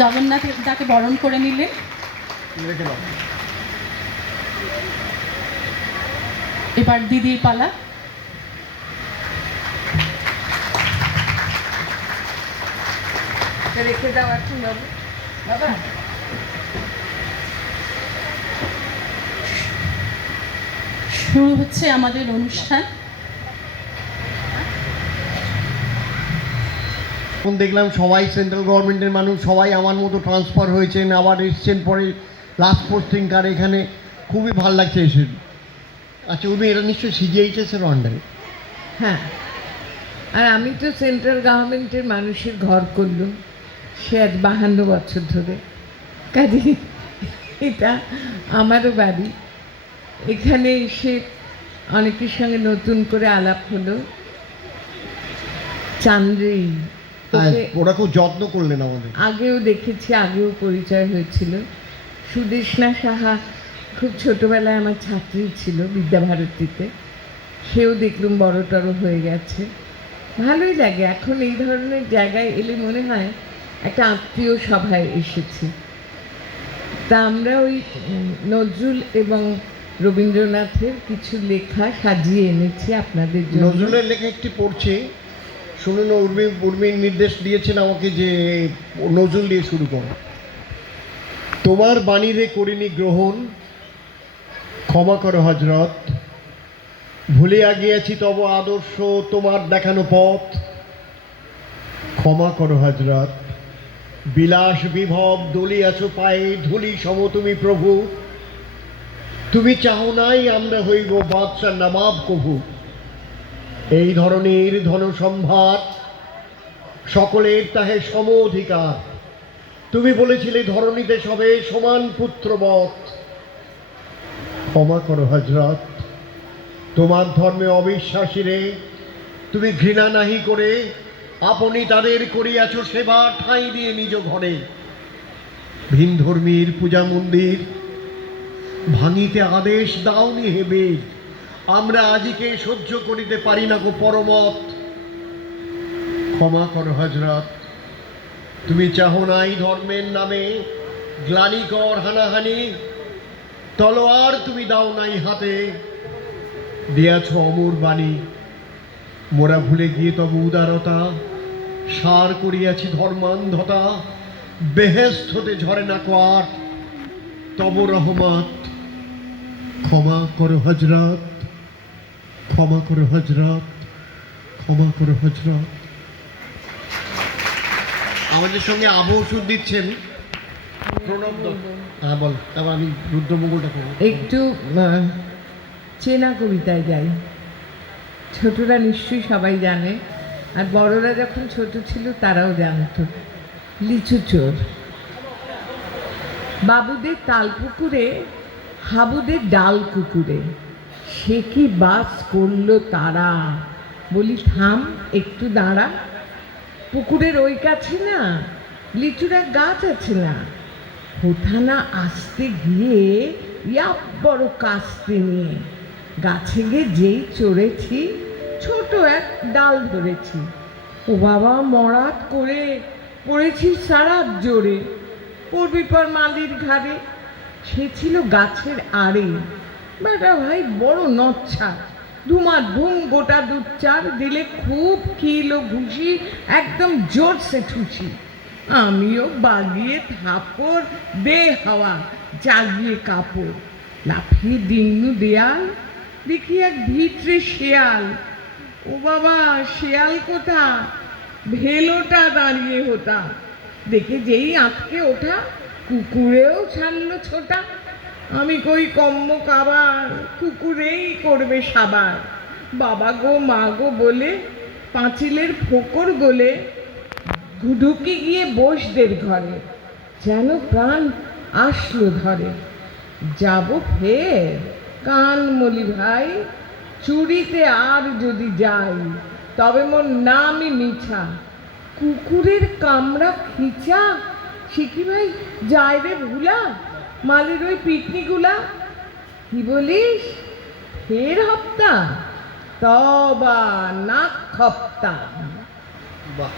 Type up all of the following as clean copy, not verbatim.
জগন্নাথ তাকে বরণ করে নিলেন। এবার দিদির পালা। রেখে দাও এখন বাবা। শুরু হচ্ছে আমাদের অনুষ্ঠান। এখন দেখলাম সবাই সেন্ট্রাল গভর্নমেন্টের মানুষ, সবাই আমার মতো ট্রান্সফার হয়েছেন, আবার এসছেন পরে লাস্ট পোস্টিং কার এখানে, খুবই ভালো লাগছে এসে। আচ্ছা উনি এটা নিশ্চয়ই সিজিএইচএসের আন্ডারে? হ্যাঁ, আর আমি তো সেন্ট্রাল গভর্নমেন্টের মানুষের ঘর করলাম সে আজ 52 বছর ধরে, কাজে এটা আমারও বাড়ি। এখানে এসে অনেকের সঙ্গে নতুন করে আলাপ হলো। চান্দ্রেই ওরা খুব যত্ন করলেন আমাদের, আগেও দেখেছি, আগেও পরিচয় হয়েছিল। সুদেষ্ণা সাহা খুব ছোটোবেলায় আমার ছাত্রী ছিল বিদ্যাভারতীতে, সেও দেখলুম বড় টড়ো হয়ে গেছে। ভালোই লাগে এখন এই ধরনের জায়গায় এলে মনে হয় একটা আত্মীয় সভায় এসেছি। তা আমরা ওই নজরুল এবং রবীন্দ্রনাথের কিছু লেখা সাজিয়ে এনেছি আপনাদের জন্য। নজরুলের লেখা একটি পড়ছে, শুনুন। উর্মির নির্দেশ দিয়েছেন আমাকে যে নজরুল দিয়ে শুরু করো। তোমার বাণীরে করিনি গ্রহণ, ক্ষমা করো হজরত, ভুলিয়া গিয়েছি তব আদর্শ, তোমার দেখানো পথ, ক্ষমা করো হজরত, বিলাস বিভব দলিয়াছ পায়ে ধুলি সম তুমি প্রভু, তুমি চাও নাই আমরা হইব বাদশাহ নবাব কভু। এই ধরনের ধনসম্ভার সকলের তাহে সম অধিকার, তুমি বলেছিলে ধরণীতে সবে সমান পুত্রবৎ, ক্ষমা করো হজরত, তোমার ধর্মে অবিশ্বাসীরে তুমি ঘৃণা নাহি করে আপনি তাদের করিয়াছ সেবা ঠাঁই দিয়ে নিজ ঘরে। ভিন ধর্মীর পূজা মন্দির ভাঙিতে আদেশ দাওনি হেবে, আমরা আজিকে সহ্য করিতে পারি না গো পরমত, ক্ষমা করো হজরত, তুমি চাহো নাই ধর্মের নামে গ্লানিকর হানাহানি, তলোয়ার তুমি দাও নাই হাতে, দিয়াছ অমর বাণী, মোরা ভুলে গিয়ে তব উদারতা, সার করিয়াছি ধর্মান্ধতা, বেহেস্ত হতে ঝরে না কোয়ার তব রহমত, ক্ষমা করো হজরত, ক্ষমা করো হজরত, ক্ষমা করো হজরত। আমাদের সঙ্গে আবহসুর দিচ্ছেন প্রণব দত্ত। হ্যাঁ বল, তারপর আমি রুদ্রমঙ্গলটা করবো। একটু চেনা কবিতায় যাই। ছোটরা নিশ্চয়ই সবাই জানে, আর বড়রা যখন ছোট ছিল তারাও জানতো। লিচু চোর। বাবুদের তাল পুকুরে, হাবুদের ডাল কুকুরে, সে কি বাস করলো তারা, বলি থাম একটু দাঁড়া, পুকুরের ওই কাছে না লিচুর এক গাছ আছে না, কোথানা আসতে গিয়ে ইয়া বড় কাস্তে নিয়ে, গাছে গিয়ে যেই চড়েছি ছোট এক ডাল ধরেছি, ও বাবা মরাত করে পড়েছি সারা জোরে, পড়বি পর মালির ঘাড়ে, সে ছিল গাছের আড়ে, বেটা ভাই বড় নচ্ছা, ধুমা ধুম গোটা দুধ-চার দিলে খুব কিলো ঘুষি, একদম জোরসে ঠুসি, আমিও বাগিয়ে থাপড় দে হাওয়া জাগিয়ে কাপড়, লাফিয়ে দিন্নু দেয়াল, দেখি এক ভিতরে শেয়াল, ও বাবা শেয়াল কোথা, ভেলোটা দাঁড়িয়ে হোতা, দেখে যেই আঁতকে ওঠা, কুকুরেও ছাড়লো ছোটা, আমি কই কম্ম কাবার, কুকুরেই করবে সাবার, বাবা গো মা গো বলে পাঁচিলের ফোকর গোলে ঢুকি গিয়ে বসদের ঘরে, যেন প্রাণ আসলো ধরে, যাব ফের কান মলি ভাই, চুরিতে আর যদি যাই, তবে মোর নামই মিছা, কুকুরের কামড়া খিচা, শিখি ভাই যায় রে ভুলা, মালির ওই পিকনিকগুলা, কি বলিস ফের হপ্তা, তবা নাক খপ্তা। বাহ,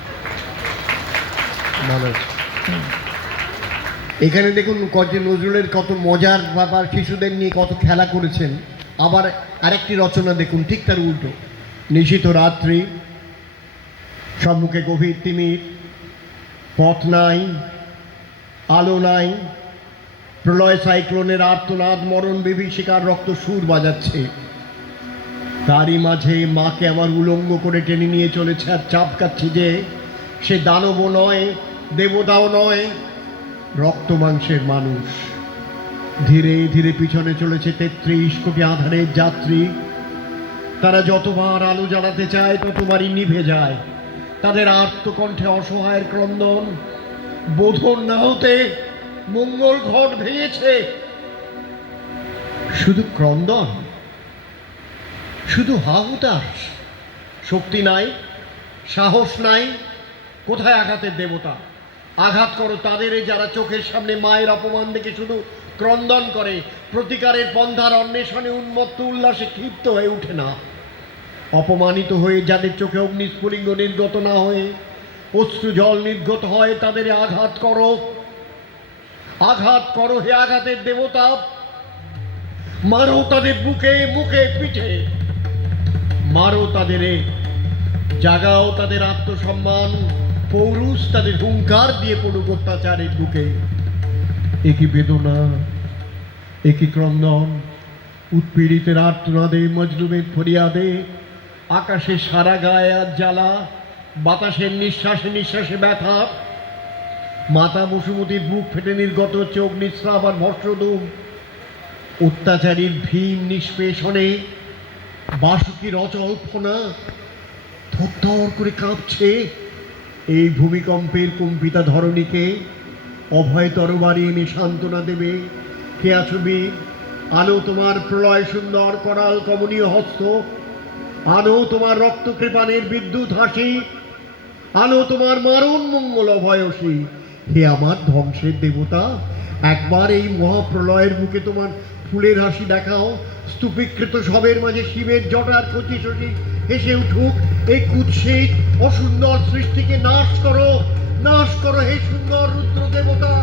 ভালো হয়েছে। এখানে দেখুন কত নজরুলের কত মজার ব্যাপার, শিশুদের নিয়ে কত খেলা করেছেন। আবার আরেকটি রচনা দেখুন ঠিক তার উল্টো। নিশীথ রাত্রি, সম্মুখে গভীর তিমির, পথ নাই, আলো নাই, প্রলয় সাইক্লোনের আর্তনাদ মরণ বিভীষিকার রক্ত সুর বাজাচ্ছে। তারই মাঝে মাকে আমার উলঙ্গ করে টেনে নিয়ে চলেছে, আর চাপকাচ্ছে যে সে দানবও নয়, দেবতাও নয়, রক্ত মাংসের মানুষ। ধীরে ধীরে পিছনে চলেছে 33 কোটি আধারের যাত্রী। তারা যতবার আলো জ্বালাতে চায় ততবারই নিভে যায়। তাদের আর্তকণ্ঠে অসহায়ের ক্রন্দন। বোধন না হতে মঙ্গল ঘট ভেঙেছে। শুধু ক্রন্দন, শুধু হাহুতাশ। শক্তি নাই, সাহস নাই। কোথায় আঘাতের দেবতা? আঘাত করো তাদের যারা চোখের সামনে মায়ের অপমান দেখে শুধু ক্রন্দন করে, প্রতিকারের পন্থার অন্বেষণে উন্মত্ত উল্লাসে ক্ষিপ্ত হয়ে ওঠে না। অপমানিত হয়ে যাদের চোখে অগ্নিস্ফুলিঙ্গ নির্গত না হয়ে অশ্রু জল নির্গত হয়, তাদের আঘাত করো, আঘাত করো হে আঘাতের দেবতা। মারো তাদের বুকে, মুখে, পিঠে। মারো তাদের, জাগাও তাদের আত্মসম্মান, পৌরুষ তাদের হুঙ্কার দিয়ে পড়ুক অত্যাচারের বুকে। একই বেদনা, একই ক্রন্দন, উৎপীড়িতের আর্তনাদে, মজলুমের ফরিয়াদে। আকাশে সারা গায়ে আর জ্বালা, বাতাসের নিঃশ্বাসে নিঃশ্বাসে ব্যথা। মাতা বসুমতির বুক ফেটে নির্গত হচ্ছে অগ্নিস্রাব আর ভস্মধূম। অত্যাচারীর ভীম নিষ্পেষণে বাসুকির অচল ফোনা থরথর করে কাঁপছে। এই ভূমিকম্পের কম্পিতা ধরণীকে অভয় তরবারি এনে সান্ত্বনা দেবে। কে আছো বীর? আনো তোমার প্রলয় সুন্দর করাল কমনীয় হস্ত। আনো তোমার রক্ত কৃপানের বিদ্যুৎ হাসি। আনো তোমার মারণ মঙ্গল অভয়সী। হে আমার ধ্বংসের দেবতা, একবার এই মহাপ্রলয়ের বুকে তোমার ফুলের হাসি দেখাও। স্তূপীকৃত সবের মাঝে শিবের জটার কচি শশী হেসে উঠুক। এই কুৎসিত অসুন্দর সৃষ্টিকে নাশ করো, নাশ করো হে সুন্দর রুদ্র দেবতা।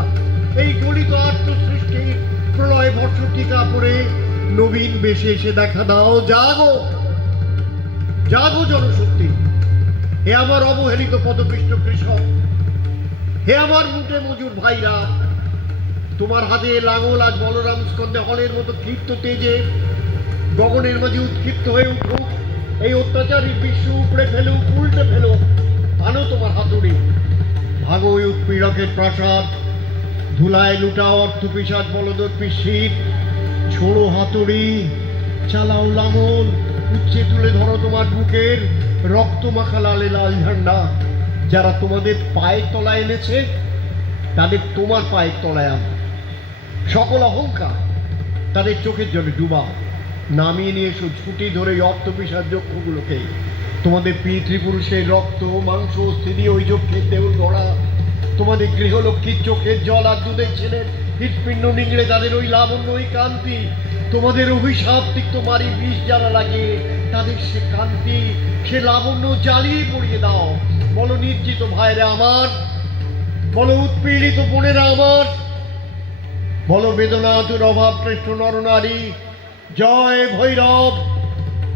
এই গলিত আত্ম সৃষ্টির প্রলয় ভস্ম টিকা পড়ে নবীন বেশে এসে দেখা দাও। জাগো, জাগো জনশক্তি। হে আমার অবহেলিত পদপিষ্ট কৃষক, হে আমার মুটে মজুর ভাইরা, তোমার হাতে লাঙল আজ বলরাম স্কন্ধে হলের মতো ক্ষিপ্ত তেজে গগনের মাঝে উৎক্ষিপ্ত হয়ে উঠুক। এই অত্যাচারী বিশ্ব উপড়ে ফেলুক, উল্টে ফেলুক। আনো তোমার হাতুড়ি, ভাগো ওই উৎপীড়কের প্রাসাদ। ধুলায় লুটাও অর্থ পিসাদ বলদর্পী শীত। ছোড়ো হাতুড়ি, চালাও লাঙল, উচ্চে তুলে ধরো তোমার বুকের রক্ত মাখা লালে লাল ঝান্ডা। যারা তোমাদের পায়ের তলায় এনেছে তাদের তোমার পায়ের তলায় আনো। সকল অহংকার তাদের চোখের জলে ডুবা। নামিয়ে নিয়ে এসো ছুটি ধরে অর্থপিসার যক্ষগুলোকে। তোমাদের পিতৃপুরুষের রক্ত মাংস স্থিতি ওই যক্ষের দেউল গড়া। তোমাদের গৃহলক্ষ্মীর চোখের জল আর দুধের ছেলের হৃৎপিণ্ড নিংড়ে তাদের ওই লাবণ্য, ওই কান্তি। তোমাদের অভিশাপ তিক্ত মারি বিষ যারা লাগে তাদের সে কান্তি, সে লাবণ্য জ্বালিয়ে পড়িয়ে দাও। বলো নির্জিত ভাইরা আমার, বলো উৎপীড়িত বোনেরা আমার, বলো বেদনাতুর অভাবকৃষ্ট নরনারী, জয় ভৈরব,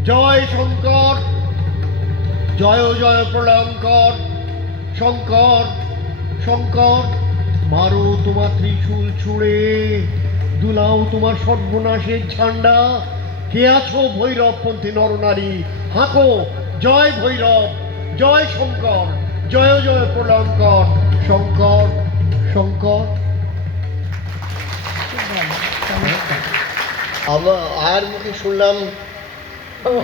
জয় শঙ্কর, জয় জয় প্রলয়ঙ্কর। শঙ্কর, শঙ্কর, মারো তোমার ত্রিশূল ছুঁড়ে, দুলাও তোমার সর্বনাশের ঝান্ডা। কে আছো ভৈরবপন্থী নরনারী? হাঁকো জয় ভৈরব, জয় শঙ্কর, জয় জয় প্রলয়ঙ্কর। শঙ্কর, শঙ্কর। আমার আয়ার মুখে শুনলাম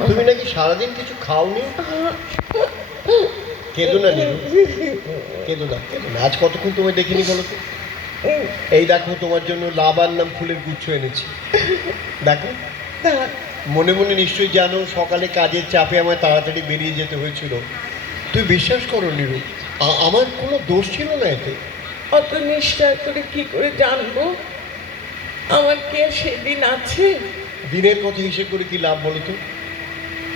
তুমি নাকি সারাদিন কিছু খাওনি। কেঁদো না নীলু, কেঁদো না, কেঁদো না। আজ কতক্ষণ তোমায় দেখিনি বলো তো? এই দেখো তোমার জন্য লাবার নাম ফুলের গুচ্ছ এনেছি। দেখো, মনে মনে নিশ্চয়ই জানো সকালে কাজের চাপে আমায় তাড়াতাড়ি বেরিয়ে যেতে হয়েছিল। তুই বিশ্বাস করো নীলু, আমার কোনো দোষ ছিল না এতে। অত নিষ্ঠা করে কি করে জানবো আমার কে সেদিন আছে? দিনের কথা হিসেব করে কি লাভ বলো তো?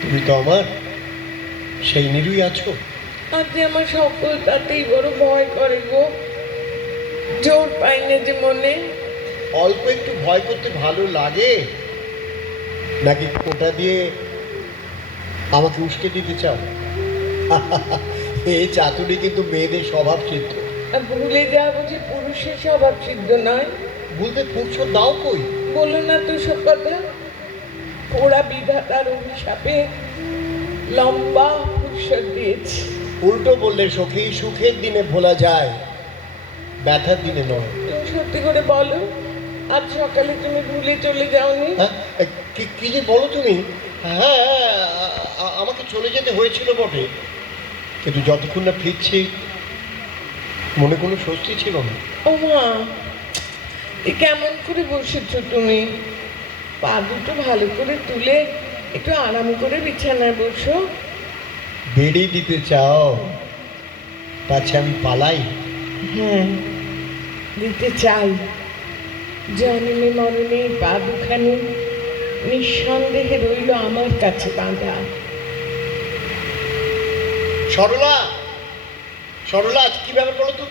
তুমি তো আমার সেই নীলুই আছো। আজ যে আমার সফলতাতেই বড় ভয় করে গো। জোর পাই না যে মনে। অল্প একটু ভয় করতে ভালো লাগে, নাকি কোটা দিয়ে আমাকে উস্কে দিতে চাও? এই চাতুরি কিন্তু মেয়েদের স্বভাব সিদ্ধ। আর ভুলে যাওয়া বুঝি পুরুষের স্বভাব সিদ্ধ নয়? বলতে ফুরসত দাও কই? বলো না তো সব কথা। ওরা বিধাতার অভিশাপে লম্বা ফুরসত দিয়েছে। উল্টো বললে সখী, সুখের দিনে ভোলা যায়, ব্যথার দিনে নয়। তুমি সত্যি করে বলো, আজ সকালে তুমি ভুলে চলে যাওনি? হ্যাঁ, কি যে বলো তুমি? হ্যাঁ, আমাকে চলে যেতে হয়েছিল বটে, কিন্তু যতক্ষণ না ফিরছি মনে কোনো স্বস্তি ছিল না। ও মা, এ কেমন করে বসেছো তুমি? পা দুটো ভালো করে তুলে একটু আরাম করে বিছানায় বসো। বেরিয়ে দিতে চাও, পাছে আমি পালাই? হ্যাঁ, দিতে চাই। জন্মে মরণে পা দুখানি নিঃসন্দেহে রইল আমার কাছে বাঁধা। সরলা, সরলা, আজ কি ব্যাপার বলো তো?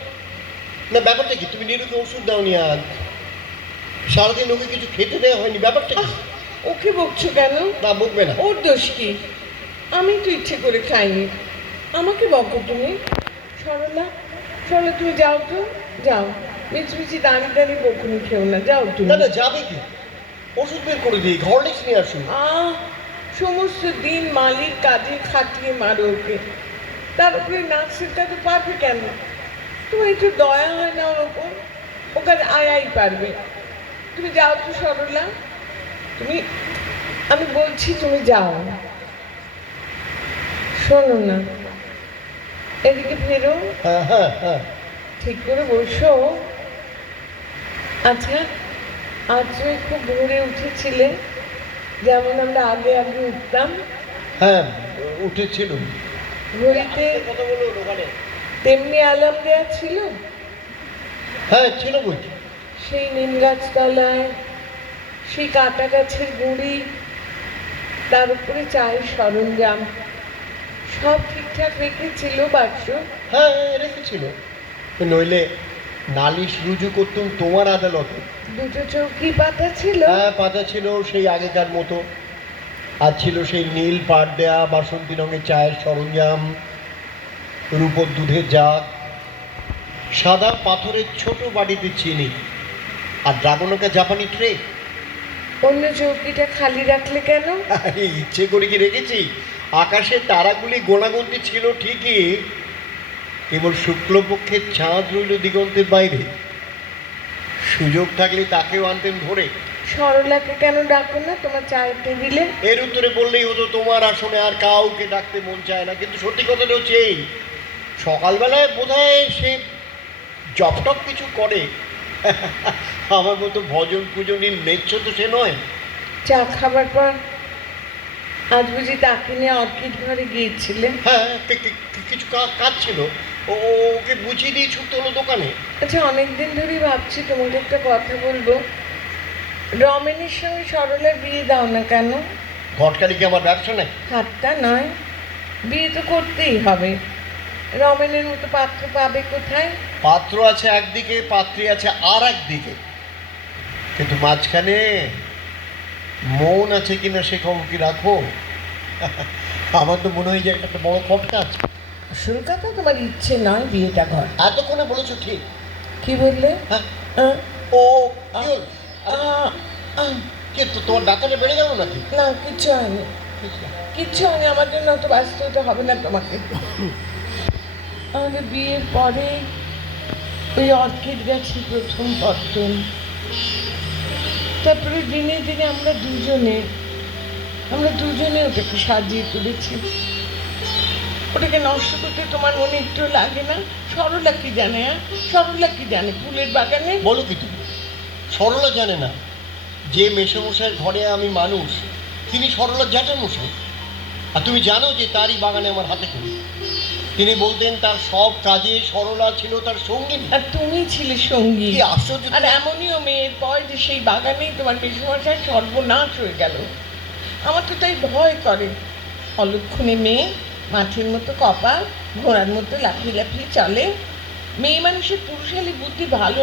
না, ব্যাপারটা কি? তুমি নিরুকে ওষুধ দাওনি আজ, সারাদিন ওকে কিছু খেতে দেওয়া হয়নি, ব্যাপারটা কি? ওকে বকছো কেন? না, বকবে না। ওর দোষ কি? আমি তো ইচ্ছে করে খাইনি, আমাকে বকো তুমি? সরলা, সরলা, তুমি যাও তো, যাও। মিচমিচি দাঁড়িয়ে দাঁড়িয়ে বকুনি খেও না, যাও তুমি। না না, যাবে কি? ওষুধ বের করে দিই, হরলিক্স নিয়ে আসুন। সমস্ত দিন মালির কাজে খাটিয়ে মারো ওকে, তার উপরে নার্সের কাজে পারবে কেন? তোমার একটু দয়া হয় না ওর ওপর? ও কাজ আয়াই পারবে। তুমি যাও তো সরলা, তুমি, আমি বলছি তুমি যাও। শোনো না, এদিকে ফেরো, হ্যাঁ হ্যাঁ হ্যাঁ। ঠিক করে বসো। আচ্ছা, আজ তুমি খুব ভোরে উঠেছিলে, যেমন আমরা আগে আগে উঠতাম? হ্যাঁ, উঠেছিল। ঘড়িতে কথা বলো ওখানে। তেমনি অ্যালার্ম দেওয়া ছিল? হ্যাঁ, ছিল বলছি। সেই নিম গাছতলায়, সেই কাটা গাছের গুঁড়ি, তার উপরে চায়ের সরঞ্জাম, সব ঠিকঠাক রেখেছিল বাক্স? হ্যাঁ, রেখেছিল। নইলে নালিশ রুজু করতুম তোমার আদালতে। দুটো চৌকি পাতা ছিল? হ্যাঁ, পাতা ছিল সেই আগেকার মতো। আর ছিল সেই নীল পাট দেয়া বাসন্তী রঙের চায়ের সরঞ্জাম, রূপোর দুধের জাগ, সাদা পাথরের ছোট বাড়িতে চিনি, আর ড্রাগনকা জাপানি ট্রে। অন্য চৌকিটা খালি রাখলে কেন? আরে, ইচ্ছে করে কি রেখেছি? আকাশের তারাগুলি গোনাগুন্তি ছিল ঠিকই, কেবল শুক্লপক্ষের চাঁদ রইল দিগন্তের বাইরে। সুযোগ থাকলে তাকেও আনতেন ভোরে। সরলাকে কেন ডাকো না তোমার চায়ের টেবিলে? এর উত্তরে বললেই হতো, তোমার আসনে আর কাউকে ডাকতে মন চায় না। কিন্তু সত্যি কথাটা হচ্ছে এই, সকালবেলায় বোধহয় সে জপটপ কিছু করে। আমার মতো ভজন পূজনীর মেচ্ছ তো সে নয়। চা খাবার পর আজ বুঝি তাকে নিয়ে অর্কিড ঘরে গিয়েছিলে? হ্যাঁ, কিছু কাজ ছিল, ওকে বুঝিয়ে দিয়ে ছুটতে হলো দোকানে। আচ্ছা, অনেকদিন ধরেই ভাবছি তোমাকে একটা কথা বলবো। রমেনের সঙ্গে সরলার বিয়ে দাও না কেন? ঘটকালি কি আমার ব্যবসা নেই? ঠাট্টা নয়, বিয়ে তো করতেই হবে। রমেনের মতো পাত্র পাবে কোথায়? পাত্র আছে একদিকে, পাত্রী আছে আর একদিকে, কিন্তু মাঝখানে মন আছে কিনা সে খবর কি রাখো? আমার তো মনে হয় যে একটা বড় খটকা আছে। আসল কথা তোমার ইচ্ছে নয় বিয়েটা ঘর। এতক্ষণে বলেছো ঠিক। কি বললে? হ্যাঁ, আহ, ও কি হল? আহ, আহ, কে তো তোমার ডাক্তারে বেড়ে গেল নাকি? না, কিচ্ছু হয়নি, কিচ্ছু হয়নি। আমার জন্য অত ব্যস্ত হতে হবে না তোমাকে। আমাদের বিয়ের পরে ওই অর্কিড গাছে প্রথম পত্তন, তারপরে দিনে দিনে আমরা দুজনে ওটাকে সাজিয়ে তুলেছি। ওটাকে নষ্ট করতে তোমার মনে একটু লাগে না? সরলা কি জানে? সরলা কি জানে ফুলের বাগানে? বলো কি তুমি? সরলা জানে না যে মেসোমশাইয়ের ঘরে আমি মানুষ, তিনি সরলার জ্যাঠামশাই। আর তুমি জানো যে তারই বাগানে আমার হাতে করি। তিনি বলতেন তার সব কাজে সরলা ছিল তার সঙ্গিনী। আর তুমি ছিলে সঙ্গী। কি আশ্চর্য! আর এমনইও মেয়ের পর যে সেই বাগানেই তোমার মেসোমশাই সর্বনাশ হয়ে গেল। আমার তো তাই ভয় করে। অলক্ষণে মেয়ে, মাঠের মতো কপাল, ঘোড়ার মতো লাফিয়ে লাফিয়ে চলে। মেয়ে মানুষের পুরুষালী বুদ্ধি ভালো